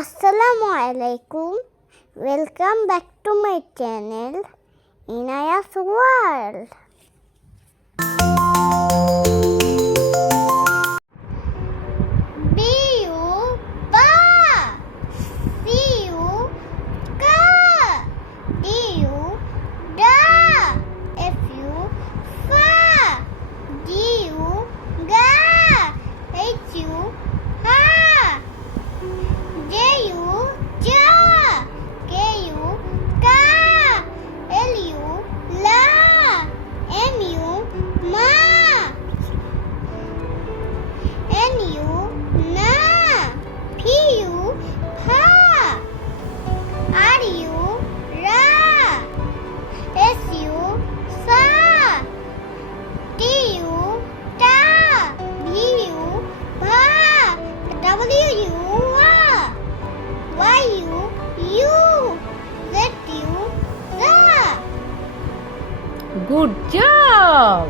Assalamu alaikum. Welcome back to my channel Inaya's World. B-U ba, C-U ka, D-U da, F-U fa, G-U ga, H-U ha, J-U ja, K-U ka, L-U la, M-U ma, N-U na, P-U pa, R-U ra, S-U sa, T-U ta, V-U va, W-U wa, Y-U yu, Z-U za. Good job!